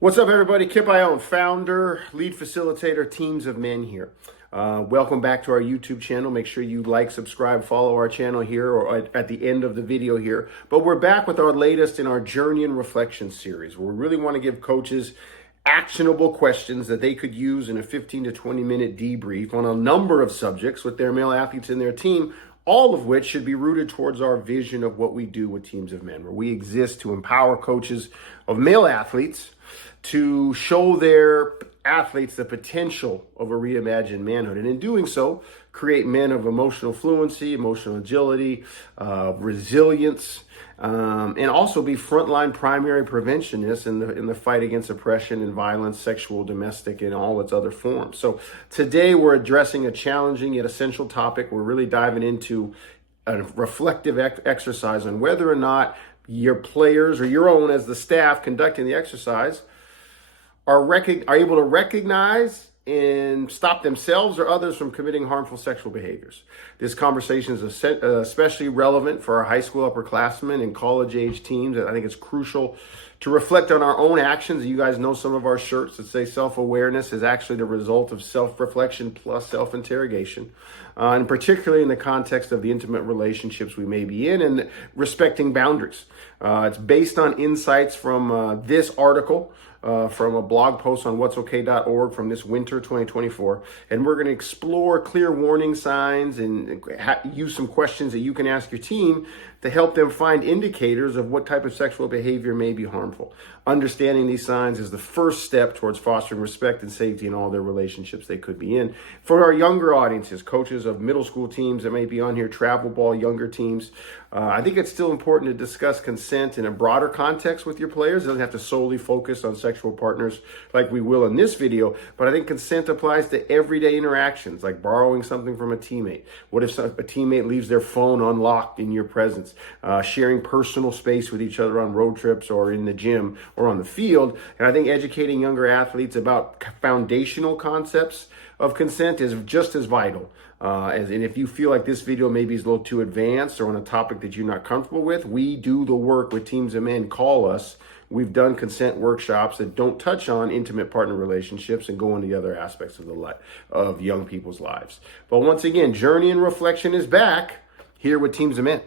What's up, everybody? Kip Ioane, founder, lead facilitator, Teams of Men here. Welcome back to our YouTube channel. Make sure you like, subscribe, follow our channel here or at the end of the video here. But we're back with our latest in our Journey and Reflection series, where we really want to give coaches actionable questions that they could use in a 15 to 20 minute debrief on a number of subjects with their male athletes in their team, all of which should be rooted towards our vision of what we do with Teams of Men, where we exist to empower coaches of male athletes to show their athletes the potential of a reimagined manhood. And in doing so, create men of emotional fluency, emotional agility, resilience, and also be frontline primary preventionists in the fight against oppression and violence, sexual, domestic, and all its other forms. So today we're addressing a challenging yet essential topic. We're really diving into a reflective exercise on whether or not your players or your own as the staff conducting the exercise are able to recognize and stop themselves or others from committing harmful sexual behaviors. This conversation is especially relevant for our high school upperclassmen and college-age teams. I think it's crucial to reflect on our own actions. You guys know some of our shirts that say self-awareness is actually the result of self-reflection plus self-interrogation, and particularly in the context of the intimate relationships we may be in and respecting boundaries. It's based on insights from this article, from a blog post on whatsok.org from this winter 2024. And we're going to explore clear warning signs and use some questions that you can ask your team to help them find indicators of what type of sexual behavior may be harmful. Understanding these signs is the first step towards fostering respect and safety in all their relationships they could be in. For our younger audiences, coaches of middle school teams that may be on here, travel ball, younger teams, I think it's still important to discuss consent in a broader context with your players. It doesn't have to solely focus on sexual partners like we will in this video, but I think consent applies to everyday interactions, like borrowing something from a teammate. What if a teammate leaves their phone unlocked in your presence? Sharing personal space with each other on road trips or in the gym or on the field. And I think educating younger athletes about foundational concepts of consent is just as vital. And if you feel like this video maybe is a little too advanced or on a topic that you're not comfortable with, we do the work with Teams of Men. Call us. We've done consent workshops that don't touch on intimate partner relationships and go into the other aspects of young people's lives. But once again, Journey and Reflection is back here with Teams of Men.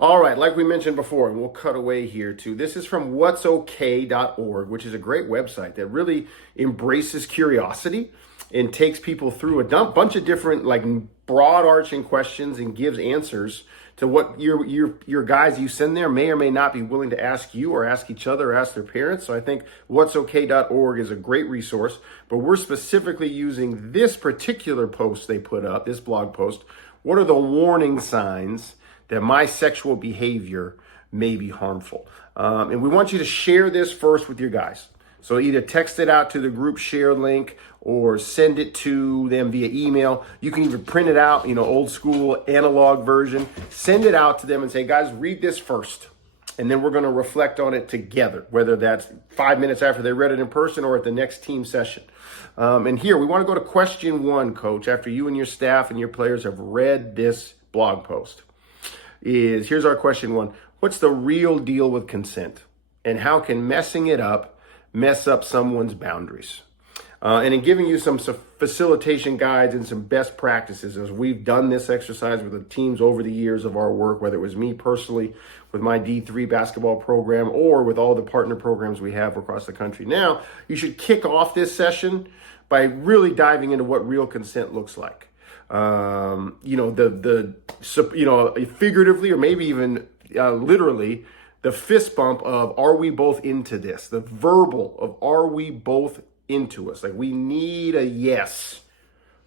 All right, like we mentioned before, and we'll cut away here too. This is from whatsok.org, which is a great website that really embraces curiosity and takes people through a bunch of different, like, broad arching questions and gives answers to what your guys you send there may or may not be willing to ask you or ask each other or ask their parents. So I think whatsok.org is a great resource, but we're specifically using this particular post they put up, this blog post. What are the warning signs that my sexual behavior may be harmful? And we want you to share this first with your guys. So either text it out to the group share link or send it to them via email. You can even print it out, old school analog version. Send it out to them and say, guys, read this first. And then we're going to reflect on it together, whether that's 5 minutes after they read it in person or at the next team session. And here, we want to go to question 1, Coach, after you and your staff and your players have read this blog post. Here's our question 1. What's the real deal with consent? And how can messing it up mess up someone's boundaries? And in giving you some facilitation guides and some best practices, as we've done this exercise with the teams over the years of our work, whether it was me personally with my D3 basketball program or with all the partner programs we have across the country now, you should kick off this session by really diving into what real consent looks like. Figuratively or maybe even literally, the fist bump of, are we both into this? The verbal of, are we both into us? Like, we need a yes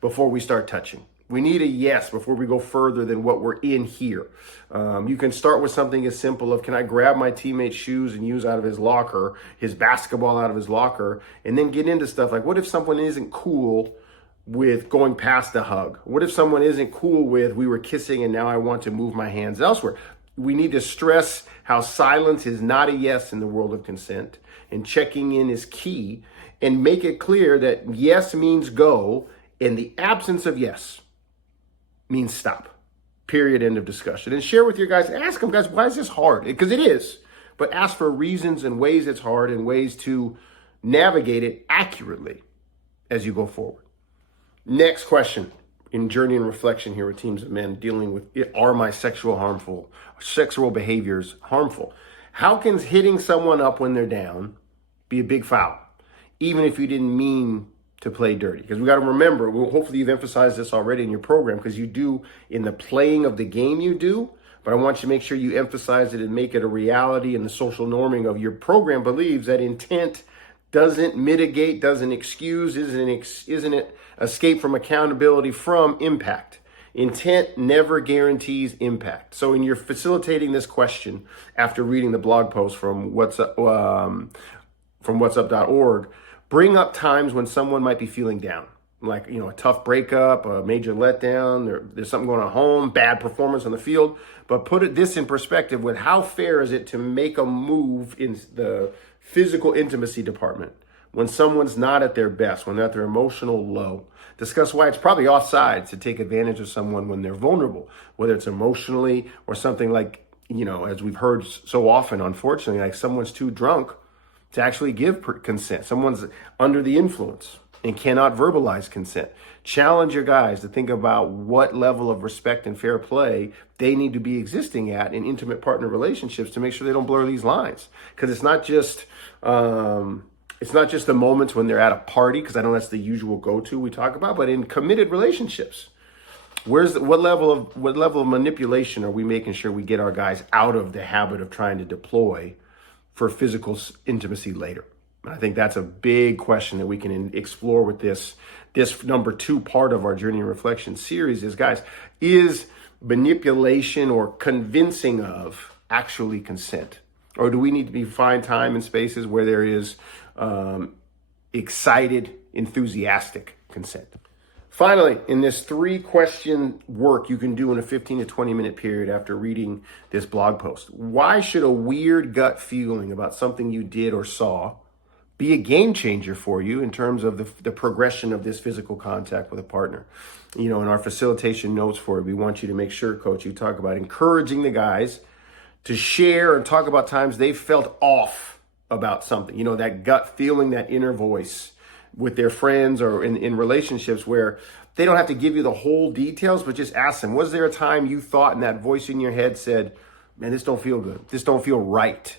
before we start touching. We need a yes before we go further than what we're in here. You can start with something as simple of, can I grab my teammate's shoes and use out of his locker, his basketball out of his locker, and then get into stuff like, what if someone isn't cool with going past a hug? What if someone isn't cool with, we were kissing and now I want to move my hands elsewhere? We need to stress how silence is not a yes in the world of consent, and checking in is key, and make it clear that yes means go, and the absence of yes means stop. Period. End of discussion. And share with your guys, ask them, guys, why is this hard? Because it is, but ask for reasons and ways it's hard and ways to navigate it accurately as you go forward. Next question in journey and reflection here with Teams of Men, dealing with, are my sexual behaviors harmful? How can hitting someone up when they're down be a big foul, even if you didn't mean to play dirty? Because we got to remember, hopefully you've emphasized this already in your program, because you do in the playing of the game, you do, but I want you to make sure you emphasize it and make it a reality, and the social norming of your program believes that intent doesn't mitigate, doesn't excuse, isn't it escape from accountability from impact. Intent never guarantees impact. So when you're facilitating this question after reading the blog post from whatsup.org, bring up times when someone might be feeling down, like, a tough breakup, a major letdown, there's something going on at home, bad performance on the field. But put this in perspective with how fair is it to make a move in the physical intimacy department when someone's not at their best, when they're at their emotional low. Discuss why it's probably offside to take advantage of someone when they're vulnerable, whether it's emotionally or something like, as we've heard so often, unfortunately, like someone's too drunk to actually give consent. Someone's under the influence and cannot verbalize consent. Challenge your guys to think about what level of respect and fair play they need to be existing at in intimate partner relationships to make sure they don't blur these lines. Because it's not just the moments when they're at a party, because I know that's the usual go-to we talk about, but in committed relationships, what level of manipulation are we making sure we get our guys out of the habit of trying to deploy for physical intimacy later? And I think that's a big question that we can explore with this number 2 part of our Journey and Reflection series is, guys, is manipulation or convincing of actually consent? Or do we need to find time and spaces where there is excited, enthusiastic consent? Finally, in this 3-question work you can do in a 15 to 20 minute period after reading this blog post, why should a weird gut feeling about something you did or saw be a game changer for you in terms of the progression of this physical contact with a partner? In our facilitation notes for it, we want you to make sure, Coach, you talk about encouraging the guys to share and talk about times they felt off about something. That gut feeling, that inner voice with their friends or in relationships where they don't have to give you the whole details, but just ask them, was there a time you thought and that voice in your head said, man, this don't feel good. This don't feel right.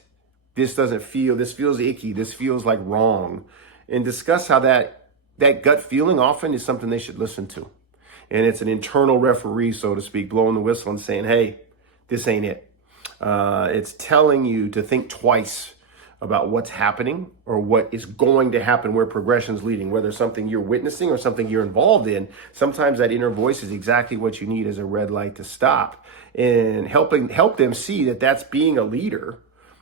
This feels icky. This feels like wrong. And discuss how that gut feeling often is something they should listen to. And it's an internal referee, so to speak, blowing the whistle and saying, hey, this ain't it. It's telling you to think twice about what's happening or what is going to happen, where progression's leading, whether it's something you're witnessing or something you're involved in. Sometimes that inner voice is exactly what you need as a red light to stop and help them see that that's being a leader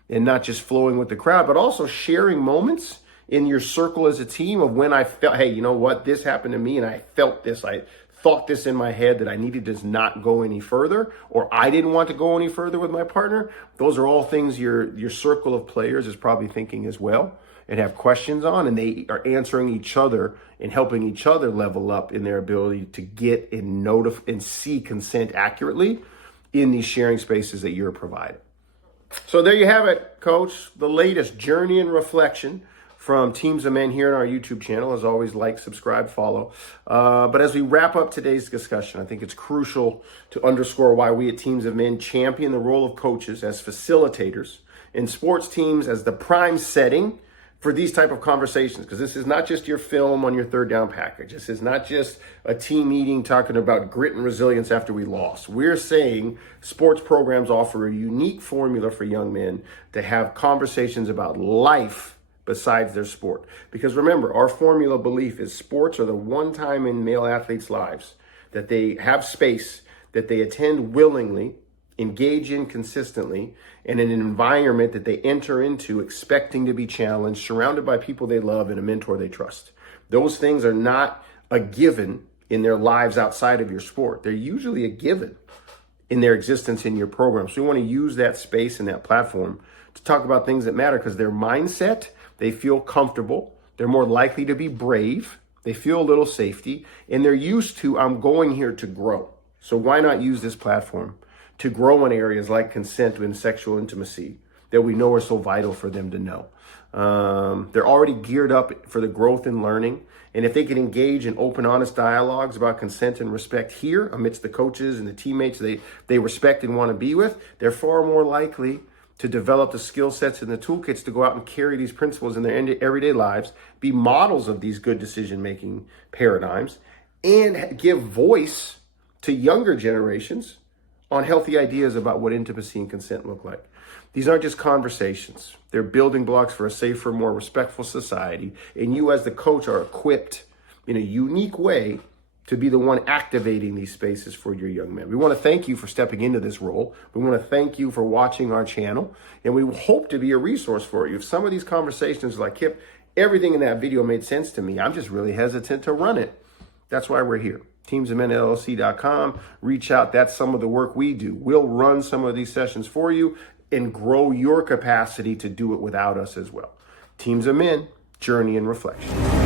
and not just flowing with the crowd, but also sharing moments in your circle as a team of when I felt, hey, you know what, this happened to me and I felt this. I thought this in my head that I needed to not go any further, or I didn't want to go any further with my partner. Those are all things your circle of players is probably thinking as well and have questions on, and they are answering each other and helping each other level up in their ability to get and see consent accurately in these sharing spaces that you're providing. So there you have it, Coach, the latest Journey and Reflection from Teams of Men here on our YouTube channel. As always, like, subscribe, follow. But as we wrap up today's discussion, I think it's crucial to underscore why we at Teams of Men champion the role of coaches as facilitators in sports teams as the prime setting for these type of conversations, because this is not just your film on your third down package. This is not just a team meeting talking about grit and resilience after we lost. We're saying sports programs offer a unique formula for young men to have conversations about life besides their sport. Because remember, our formula belief is sports are the one time in male athletes' lives that they have space, that they attend willingly, engage in consistently, and in an environment that they enter into expecting to be challenged, surrounded by people they love and a mentor they trust. Those things are not a given in their lives outside of your sport. They're usually a given in their existence in your program. So we want to use that space and that platform to talk about things that matter, because their mindset, they feel comfortable, they're more likely to be brave, they feel a little safety, and they're used to, I'm going here to grow. So why not use this platform to grow in areas like consent and sexual intimacy that we know are so vital for them to know. They're already geared up for the growth and learning. And if they can engage in open, honest dialogues about consent and respect here amidst the coaches and the teammates they respect and want to be with, they're far more likely to develop the skill sets and the toolkits to go out and carry these principles in their everyday lives, be models of these good decision-making paradigms, and give voice to younger generations on healthy ideas about what intimacy and consent look like. These aren't just conversations. They're building blocks for a safer, more respectful society. And you as the coach are equipped in a unique way to be the one activating these spaces for your young men. We want to thank you for stepping into this role. We want to thank you for watching our channel. And we hope to be a resource for you. If some of these conversations are like, Kip, everything in that video made sense to me, I'm just really hesitant to run it. That's why we're here. TeamsOfMenLLC.com. Reach out. That's some of the work we do. We'll run some of these sessions for you and grow your capacity to do it without us as well. Teams of Men, Journey and Reflection.